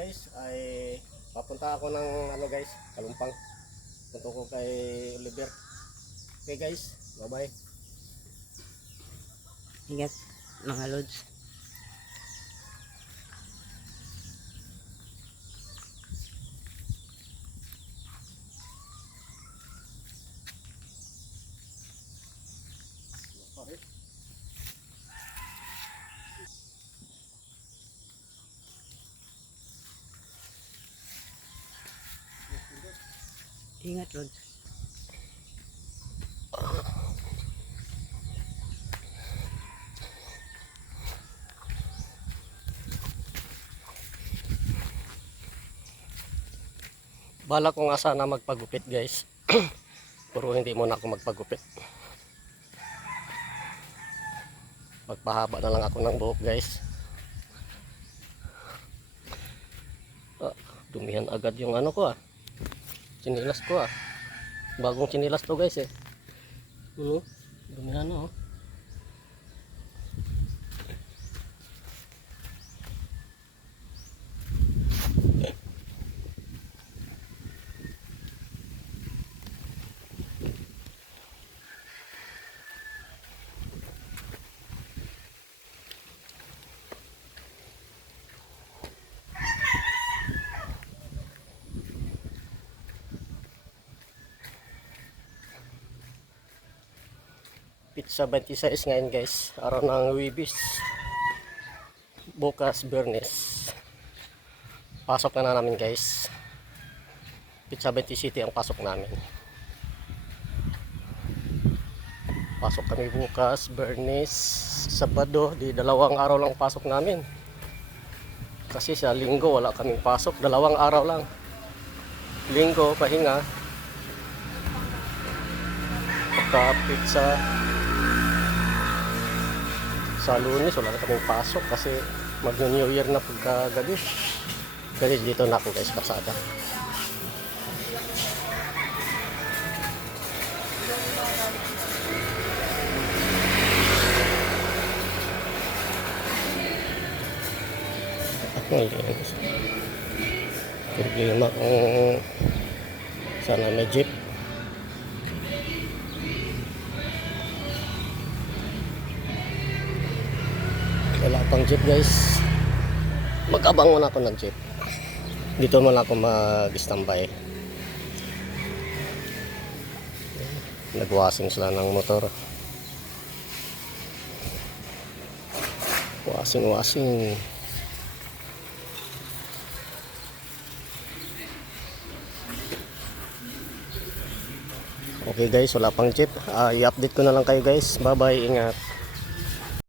guys ay papunta ako ng guys, Kalumpang. Punto ko kay Oliver. Okay guys, bye bye. Ingat mga lods. Ingat lods. Bala ko nga sana magpagupit guys. Pero hindi muna ako magpagupit. Magpahaba na lang ako ng buhok guys. Dumihan agad yung ko Chinilas ko Bagong chinilas to guys Dumihan na Pizza 26 ngayon guys, araw ng Wibis. Bukas Bernes. Pasok na namin guys. Pizza 20 City ang pasok namin. Pasok kami bukas Bernes, Sabado, di 2 araw lang pasok namin. Kasi sa Linggo wala kaming pasok, 2 araw lang. Linggo pahinga. Pagka pizza sa Lunes wala na kaming pasok kasi mag-New Year na pagkagabi. Kasi dito na ako guys, kasada. Problema kung sana may jeep. Wala pang jeep guys. Mag-abang muna ako ng jeep. Dito muna ako mag-standby. Nag-washing sila ng motor. Washing. Okay guys, wala pang jeep. I-update ko na lang kayo guys. Bye bye, ingat.